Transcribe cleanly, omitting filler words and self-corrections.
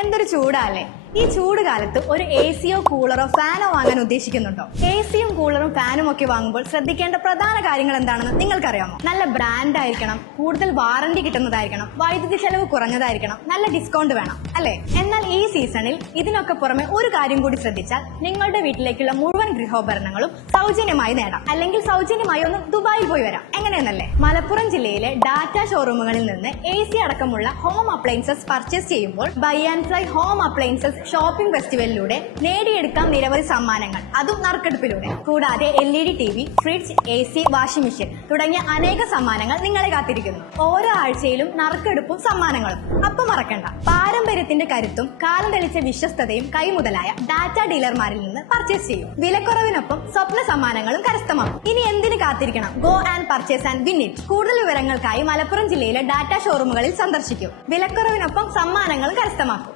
എന്തൊരു ചൂടാല്ലേ. ഈ ചൂട് കാലത്ത് ഒരു എസിയോ കൂളറോ ഫാനോ വാങ്ങാൻ ഉദ്ദേശിക്കുന്നുണ്ടോ? എസിയും കൂളറും ഫാനും ഒക്കെ വാങ്ങുമ്പോൾ ശ്രദ്ധിക്കേണ്ട പ്രധാന കാര്യങ്ങൾ എന്താണെന്ന് നിങ്ങൾക്കറിയാമോ? നല്ല ബ്രാൻഡ് ആയിരിക്കണം, കൂടുതൽ വാറന്റി കിട്ടുന്നതായിരിക്കണം, വൈദ്യുതി ചെലവ് കുറഞ്ഞതായിരിക്കണം, നല്ല ഡിസ്കൗണ്ട് വേണം അല്ലെ? എന്നാൽ ഈ സീസണിൽ ഇതിനൊക്കെ പുറമെ ഒരു കാര്യം കൂടി ശ്രദ്ധിച്ചാൽ നിങ്ങളുടെ വീട്ടിലേക്കുള്ള മുഴുവൻ ഗൃഹോപകരണങ്ങളും സൗജന്യമായി നേടാം. അല്ലെങ്കിൽ സൗജന്യമായി ഒന്ന് ദുബായിൽ പോയി വരാം. എങ്ങനെയെന്നല്ലേ? മലപ്പുറം ജില്ലയിലെ ഡാറ്റ ഷോറൂമുകളിൽ നിന്ന് എസി അടക്കമുള്ള ഹോം അപ്ലയൻസസ് പർച്ചേസ് ചെയ്യുമ്പോൾ buy and fly home appliances shopping ഫെസ്റ്റിവലിലൂടെ നേടിയെടുക്കാം നിരവധി സമ്മാനങ്ങൾ, അതും നറുക്കെടുപ്പിലൂടെ. കൂടാതെ LED TV, fridge, AC, washing machine തുടങ്ങിയ അനേക സമ്മാനങ്ങൾ നിങ്ങളെ കാത്തിരിക്കുന്നു. ഓരോ ആഴ്ചയിലും നറുക്കെടുപ്പും സമ്മാനങ്ങളും. അപ്പം മറക്കണ്ട, പാരമ്പര്യത്തിന്റെ കരുത്തും കാലം തെളിച്ച വിശ്വസ്തതയും കൈമുതലായ ഡാറ്റ ഡീലർമാരിൽ നിന്ന് പർച്ചേസ് ചെയ്യും. വിലക്കുറവിനൊപ്പം സ്വപ്ന സമ്മാനങ്ങളും കരസ്ഥമാക്കും. ഇനി എന്തിന് കാത്തിരിക്കണം? Go and purchase and win it. കൂടുതൽ വിവരങ്ങൾക്കായി മലപ്പുറം ജില്ലയിലെ ഡാറ്റ ഷോറൂമുകളിൽ സന്ദർശിക്കും. വിലക്കുറവിനൊപ്പം സമ്മാനങ്ങളും കരസ്ഥമാക്കും.